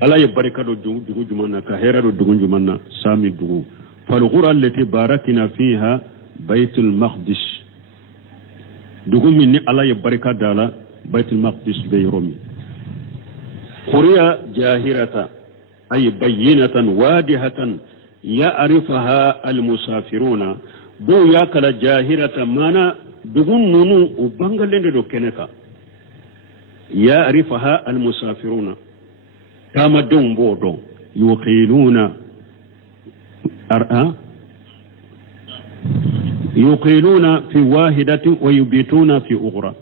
ala ye barika do dugu jumanna ka hera do dugu jumanna sami dugu fal qura allati barakna fiha baytul maqdis dugu minni ala ye barika dala baytul maqdis be romi quriya jahirata ay bayyinatan wadihatan ya'rifaha al musafiruna do yakala jahirata mana dugu nunu o bangalende do keneka ya'rifaha al musafiruna kama don bodo yuqiluna fi wahidatin wa yubituna fi ukhra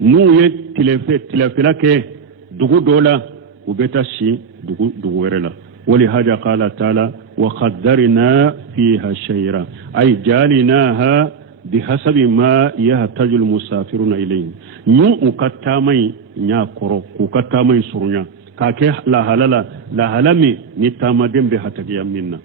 nuye tilafilake dugu dola ubetashi dugu werela wali haja qala ta'ala wa qaddarna fiha shayra ay jalinaha bihasabi ma yahtaju almusafiruna ilayhi nu ukatamai nya koro ukatamai surunya kake la halami ni tamadembe hatagiya minna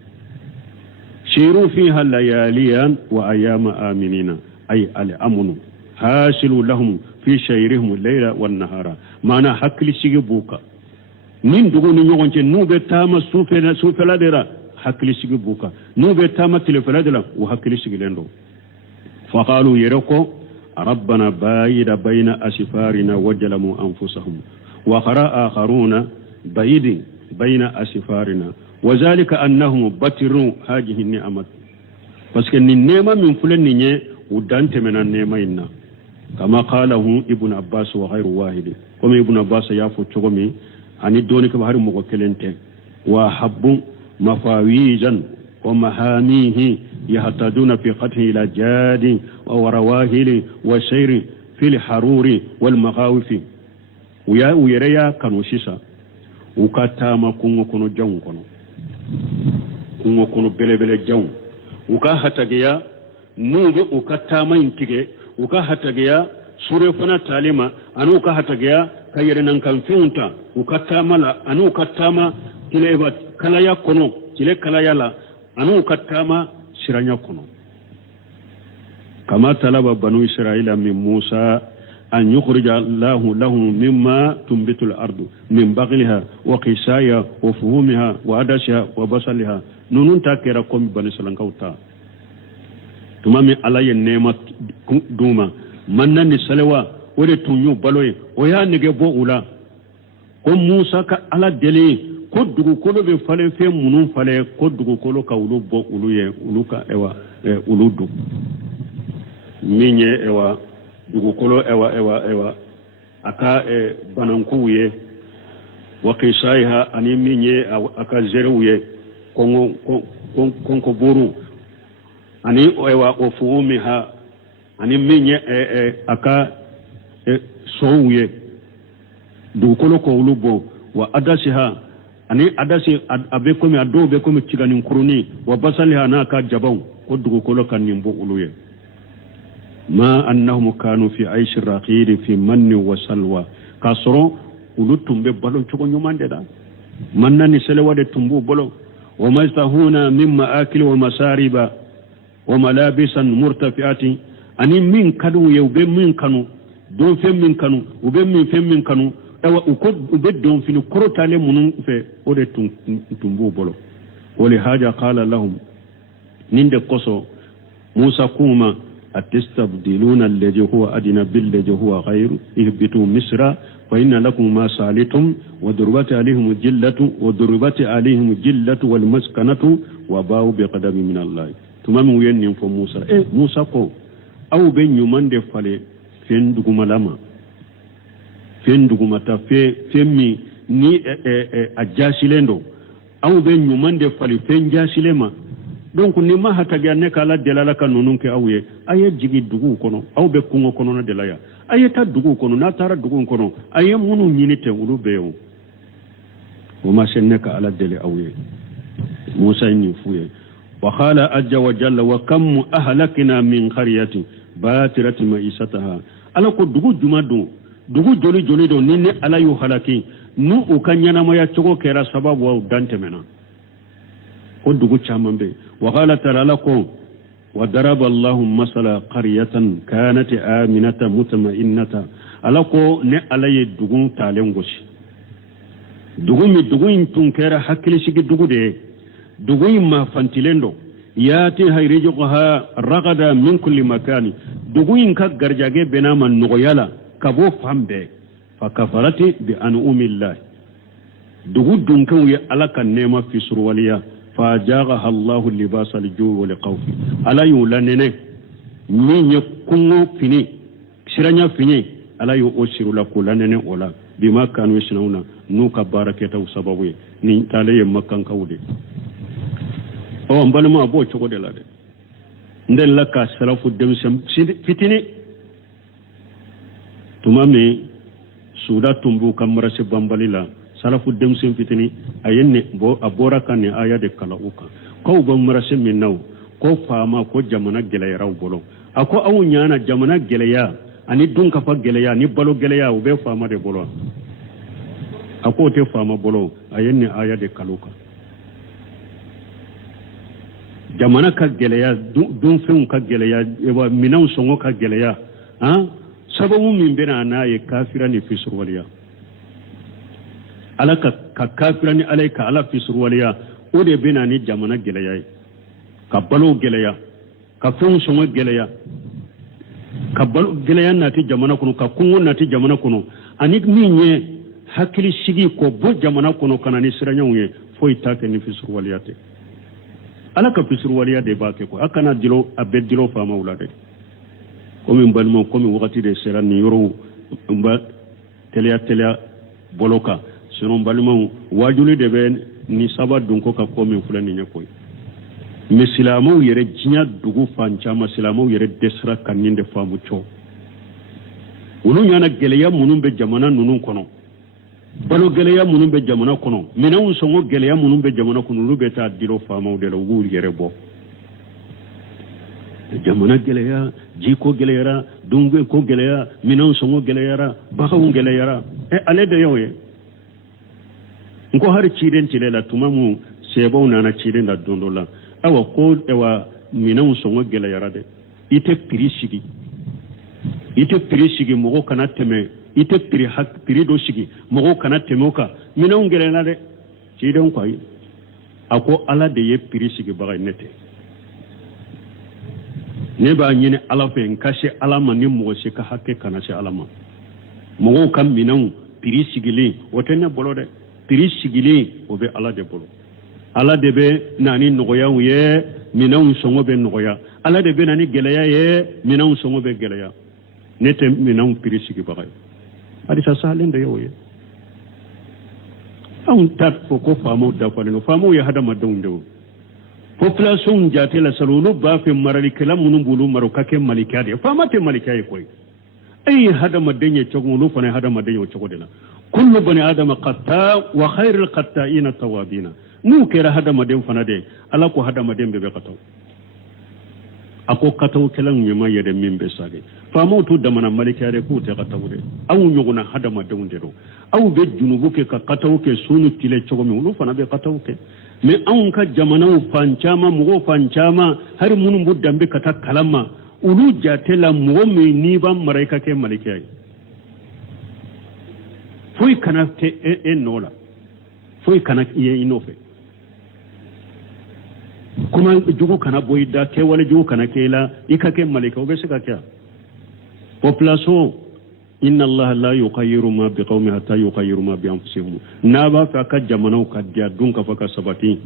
shiru fiha layaliyan wa ayama aminina ay al-amnu hasilu lahum fi shayrihim layla wan nahara mana hakli shige buka nin dugu ni nyogonce nube tama sufela dera hakli shige buka nube tama tilefela dera wa hakli shige lendo faqalu yarako rabbana bayida bayna asfarina wajalamu anfusahum وقرأ آخرون بعيد بين أسفارنا وذلك أنهم بتروا هذه النعمة بس كن النعمة من فلان نية ودانت من النعمة إنا كما قاله ابن عباس وغير واحد كما ابن عباس يافو تشغمي أن الدونك بحر مغكلنت وحب مفاويجا ومهاميه يهتدون في قتله إلى جاد ورواهل وسير في الحرور والمخاوف ويريا كانوا شيسا وكتاما كونو جون كونو بلبل جون وكهتجيا نوبي وكتاما ينتجي وكهتجيا سورة فنا تعليما أنو كهتجيا كيرنا كان فيونتا وكتاما لا أنو كتاما كليبات كلايا كونو كلي كلايا لا أنو كتاما سرانيا كونو كما طلب بنو إسرائيل من موسى أن يخرج الله لهم مما تنبت الأرض من بغلها وقسايا وفهومها وعدسها وبصلها نونون تاكيرا كوم بني سلانكوتا تمامي على النعمة دوما manna ni salewa wore tunyu baloye o ya nege bo ula ko Musa ka ala dele ko dugu kolo be fale fe munun fale ko dugu kolo ka ulu bo ulu ye ulu ka ewa uludu minye ewa dugu kolo ewa aka bananku ye wa qisaiha ani minye aka zeru ye konko boru ani ewa ofuumiha ani minye aka souye dukolo ko ulubo wa adasiha ani adasi abekomi ado bekomi chigani kuruni wa basaliha na ka jabaw ko dukolo kan nimbo uluye ma annahum kanu fi aish raqid fi manni wa salwa kasro ulutumbe balo chogo nyumande da manna ni selewa de tumbu bolo wa maztahuna mimma akil wa masariba wa malabisan murtafiati ani min kadu yewbe min kanu don fe min kanu ube min fe min kanu ewa uko ube don fini korotale munun fe ode tumbu bolo wali haja qala lahum ninde koso Musa kuma atastabdiluna alladhi huwa adina billadhi huwa ghayru ihbitu misra fa inna lakum ma salitum wa durbat alayhim jillatu wal maskanatu wa ba'u biqadami min Allah tumam yenni fo Musa Musa ko aw be nyumande fale fenduguma lama fenduguma ta femmi ni ajasilendo aw be nyumande fale fenjasilema donc ni ma hata ganne kala delala kanunun ke awye aye jigi dugu kono aw be kungo kono na delaya aye ta dugu kono na tara dugu kono aye munu nyinite ulu beyo o ma senneka ala dele awye Musa ni fuye wa qala ajja wa jalla wa kam ahlakna min qaryatin batirati ma'isataha ala ko dugu jumadu dugu joli do ninne ala yu halaki nu ukanyana moya chogo kera sababu wa dante mena ko dugu chamambe wa qala ta'ala ko wa daraba Allahu masala qaryatan kanat aminatan mutma'innatan ala ko ne ala ye dugu talengoshi dugu intun kera hakili shigi dugu de dugu ma fantilendo yati hayrijuha ragada min kulli makani duguin ka garjage benama nogoyala kabo fambe fa kafarati bi an'umillah dugu dunkan ya alaka nema fi surwaliya fa jaghaha Allah libasal ju' wal khawf ala yulanene min yakunno fini siranya fini ala yu osiru la kulanene ola bima kanu yasnauna nuka barakata sababu ni talaye makkan kawde o mbalma abo chogo de la de ndel la ka salafu dem fitini tumame suda tumbu kamara se bambalila salafu dem fitini ayenne bo abora kan ni aya de kala uka ko bo marase minnaw ko fama ko jamana gelaya raw bolo ako awu nyana jamana gelaya ani dun ka fa gelaya ni balo gelaya ube fama de bolo ako te fama bolo ayenne aya de kaluka jamana ka geleya dun fen ka geleya ewa minan songo ka geleya sababu min bena na ye kafira ni fisruwaliya alaka ka kafira ni alayka ala fisruwaliya o de bena ni jamana geleya ka balo geleya ka fen songo geleya ka balo geleya na ti jamana kuno ka kungo na ti jamana kuno ani minye hakili sigi ko bo jamana kuno kana ni siranyawe foi take ni fisruwaliya te ala ka fisruwaliya de ba ke ko akana dilo abedilo fama ulade komi mbalmo komi wakati de serani yoro mba telia boloka sino mbalmo wajuli de ben ni saba dunko ka komi fulani nyakoy mais silamaw yere jinya dugu fancama silamaw yere desra kaninde famu co ulu nyana geleya munun be jamana nunun kono balo geleya munun be jamana kono minaw songo geleya munun be jamana kono lu be ta dilo famaw de lo wul yere bo jamana geleya jiko geleyara dungue ko geleya minaw songo geleyara bakaw geleyara ale de yoye ko har ciden cilela tumamu sebo nana ciden da dondola awa ko ewa minaw songo geleyara de ite prisigi mogo kana teme ite pri do sigi mogo kana temoka minaw gelena de ciden ko ay ako ala de ye prisigi bagay nete ne ba nyine ala fe nkashe ala ma ni mogo se ka hakke kana se ala ma mogo kam minaw prisigili wotene bolo de prisigili obe ala de bolo ala de be nani nogoya ye minaw songo be nogoya ala de be nani geleya ye minaw songo be geleya nete minaw prisigi bagay adi sa salen de yoye on tat ko famo da ko no famo ya hada madonde population jate la salulu ba fe marali kala munun bulu maroka ke malikade fama te malikaye koy ay hada madenye chogulu fane hada madenye chogodina kullu bani adama qatta wa khairul qatta'ina tawabina nu kera hada maden fana de ala ko hada maden be kataw ako kataw kelan nyima yede mimbe sage famo to da mana malikade ku te kataw de aw nyuguna hada maden de do aw be junubu ke ka kataw ke sunu tile chogomi lu fana be kataw ke mais an ka jamanaw fancama mogo fancama har munun bu dambe kata kalama ulu jatela mogo me ni ban maraika ke malikiyai foi kana te nola foi kana ye inofe kuma jugo kana boyda ke wala jugo kana kela ikake malika obe sika kya population inna allaha la yuqayyiru ma biqaumin hatta yuqayyiru ma bi anfusihim naba fa ka jamanaw ka dia dun ka faka sabati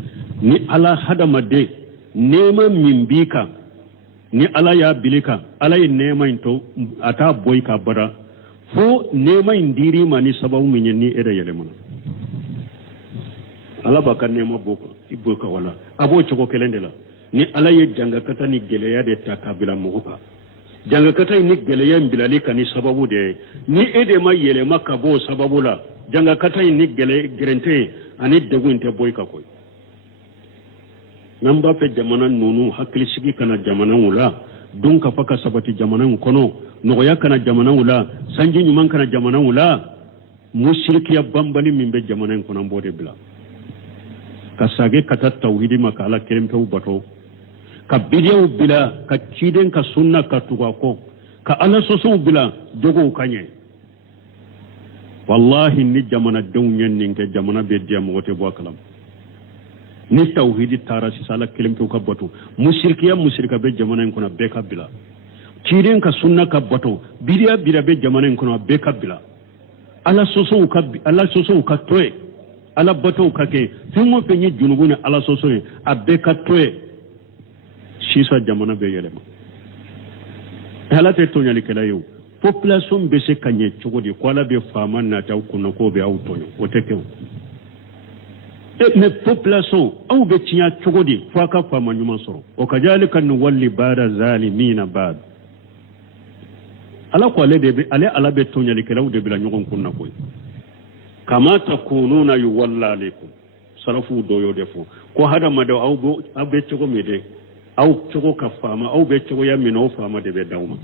ni ala hada madde nema mimbika ni ala ya bilika ala yi nema into ata boy ka bara fo nema indiri mani sababu minye ni ere yele mana ala baka nema boko iboka wala abo choko kelendela ni ala ye janga kata ni geleya de takabila muhuka janga kata ni geleya mbilali kani sababu de ni ede ma yele makabo sababu la janga kata ni gele gerente ani degunte boy ka koy namba pe jamana nunu hakili sigi kana jamana wula dun ka faka sabati jamana kono nogoya kana jamana wula sanji nyuman kana jamana wula mushrikiya bambali mimbe jamana kono mbode bila kasage kata tauhidi makala kerempe ubato ka bidiyo bila ka ciden ka sunna ka tugako ka ala soso bila dogo kanye wallahi ni jamana dunyen ninke jamana be dia mogote bo kalam ni tauhidi tara si sala kelempe ka bato mushrika be jamana en kono be ka bila ciden ka sunna ka bato bidiya bila be jamana en kono be ka bila ala soso ka toy ala bato ka ke fimo pe ni junubune ala soso abbe ka toy sisa jamana be yelema halate to nyali kala yow population be se kanye chogodi ko ala be fama na taw kuno ko be awtonyo woteke ne population aw be tinya chogodi faka fama nyuma soro o kajalika nu walli bada zalimina bad ala ko ale de be ala be to nyali kala de bila nyogon kunna koy kama takununa yuwalla alaikum salafu doyo defo ko hada madaw aw be chogo mede aw chogo ka fama aw be chogo ya mino fama de be dawma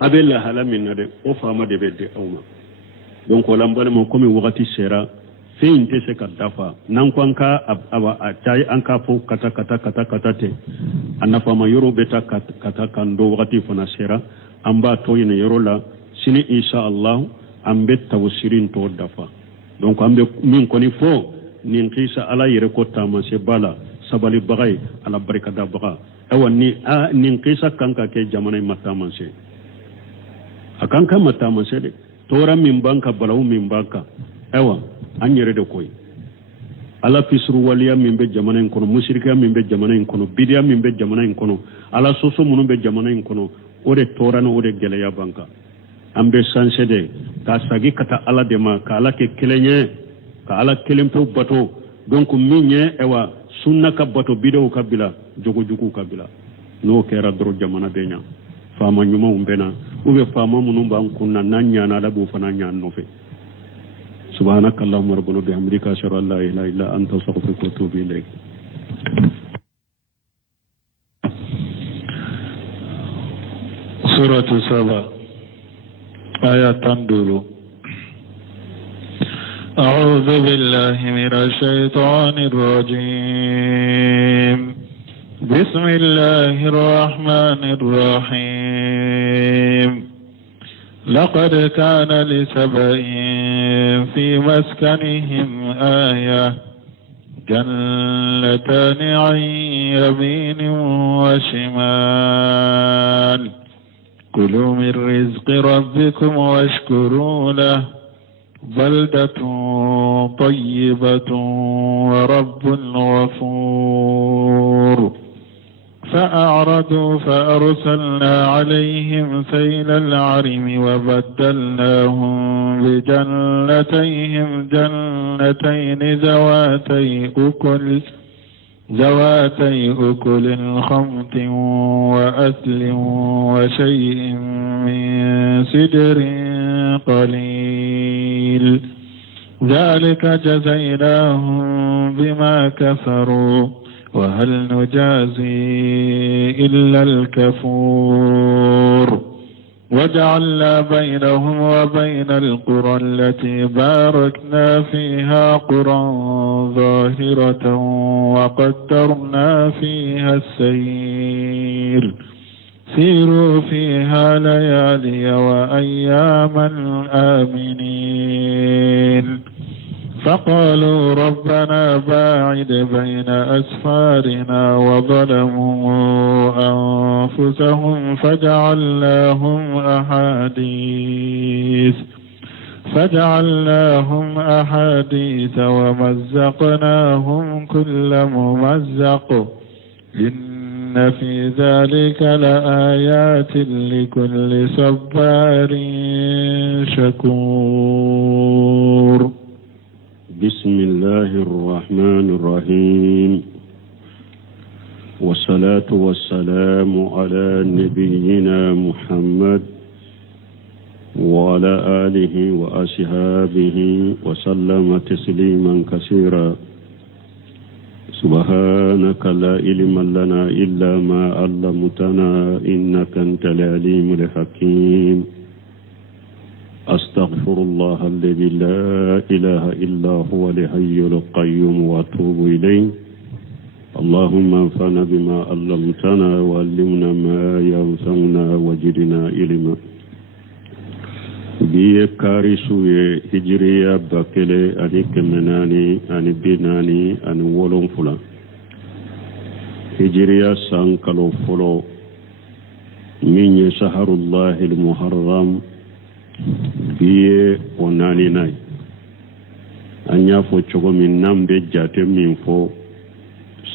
abella hala minna de o fama de be de awma donc wala mbale mo komi wakati sera fe inte se ka dafa nan ko anka aba atay anka fo kata te anafa ma yoro beta kata kando wakati fona sera amba to yene yoro la sini insha Allah ambe tawsirin to dafa donc ambe min koni fo nin qisa ala yere ko tama se bala sabali bagay ala barika da baga awani nin qisa kanka ke jamana matama se akanka matama se de tora min banka balaw min banka awa an yere de koy ala fisru waliya min be jamana en kono mushrika min be jamana en kono bidiya min be jamana en kono ala soso mun be jamana en kono ore tora no ore geleya banka ambe sanse de ka sagi kata ala de ma ka ala ke kelenye ka ala kelempe bato donc minye ewa sunna kabbato bidaw kabila jogo jugu kabila no kera dro jamana benya fama nyuma umbena ube fama munumba kunna nanya na labu fana nya nofe subhanakallahumma rabbana bihamdika ashhadu an la ilaha illa anta astaghfiruka wa atubu ilayk suratu saba aya tandulu أعوذ بالله من الشيطان الرجيم بسم الله الرحمن الرحيم لقد كان لسبإ في مسكنهم آية جنتان عن يمين وشمال كلوا من رزق ربكم واشكروا له بلدة طيبة ورب غفور فأعرضوا فأرسلنا عليهم سيل العرم وبدلناهم بجنتيهم جنتين ذواتي أكل خمط وأثل وشيء من سدر قليل ذلك جزيناهم بما كفروا وهل نجازي إلا الكفور وجعلنا بينهم وبين القرى التي باركنا فيها قرى ظاهرة وقدرنا فيها السير سيروا فيها ليالي وأياما آمنين فقالوا ربنا باعد بين أسفارنا وظلموا أنفسهم فجعلناهم أحاديث ومزقناهم كل ممزق إن في ذلك لآيات لكل صبار شكور بسم الله الرحمن الرحيم والصلاة والسلام على نبينا محمد وعلى آله وأصحابه وسلم تسليما كثيرا سبحانك لا علم لنا إلا ما علمتنا إنك أنت العليم الحكيم أستغفر الله الذي لا إله إلا هو الحي القيوم وأتوب إليه اللهم انفعنا بما علمتنا وعلمنا ما ينفعنا وزدنا علما biye karisuye hijriya bakele ani kemenani ani binani ani wolonfula hijriya sankalo folo min ye shaharullahi almuharram biye onani nay anya fo cogo min nambe jate min fo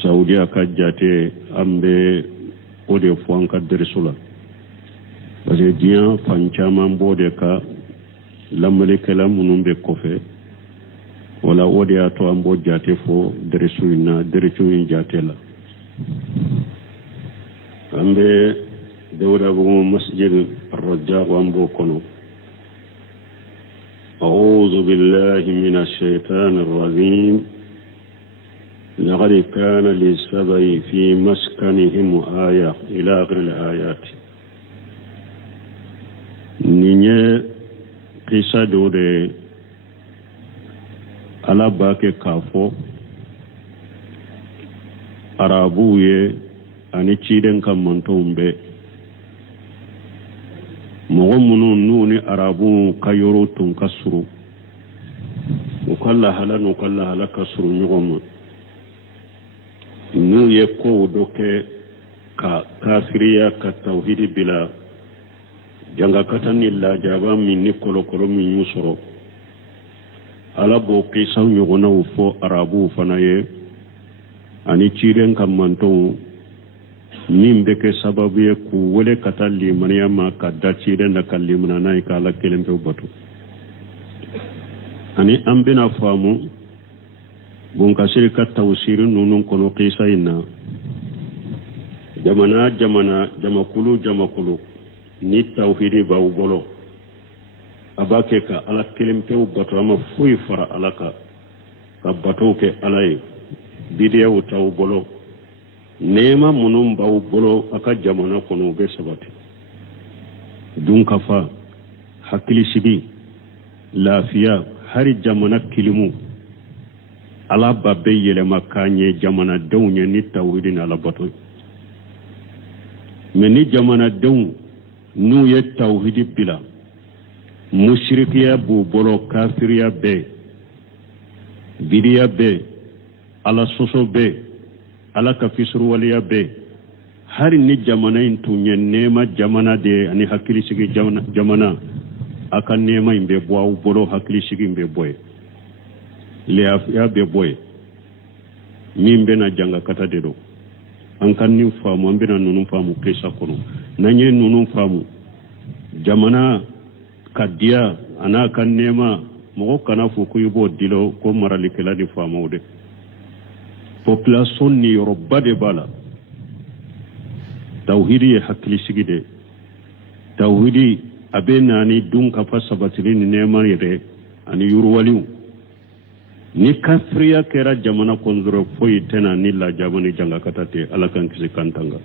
saudi aka jate ambe ode fo anka dersula parce que diyan fancaman bode ka lamale kala munun be kofe wala ode ato ambo jate fo deresuina deresuin jate la ambe dawda bu masjid ar-rajja ambo kono أعوذ بالله من الشيطان الرجيم لقد كان للسبع في مسكنهم آية إلى آخر الآيات ninye kisa dore alabake kafo arabuye ani ciden kamantombe mogo munu nuni arabu kayoro tun kasuru ukalla hala kasuru nyogoma nu ye ko doke ka kafiriya ka tauhidi bila janga katani la jaba min ni kolokolo min yusoro ala bo kisa nyogona ufo arabu fanaye ani ciren kamanto min beke sababu ye ku wole katali maniyama kadda ciren da kalimana nay kala kelembe batu ani ambina famu bunkasiri ka tawsiri nunun kono qisa inna jamakulu ni tawhidi bawu bolo abake ka ala kelimpew bato ama fuy fara alaka ka bato ke alay bidiyaw taw bolo nema munum bawu bolo aka jamana kono be sabati dun kafa hakili sigi lafiya hari jamana kilimu ala babbe yelema kanye jamana dawnya ni tawhidin ala bato meni jamana daw nu ye tawhidi bila mushrikiya bu bolo kafiriya be bidiya be ala soso be ala kafisru waliya be hari ni jamana intunye nema jamana de ani hakili sigi jamana aka nema imbe bwa bolo hakili sigi imbe boy le ya be boy mimbe na janga kata dedo an kan nin faamu an bena nunun faamu kesa kono nanye nunun faamu jamana kadiya ana kan nema mogo kana fo ko yubo dilo ko marali kala di faamu de population ni yoroba de bala tawhidi hakili sigide tawhidi abena ni dun ka fasabatini ni nema yede ani yurwaliu ni kafriya kera jamana konzoro foyi tena ni la jamani janga katate ala kan kisi kantanga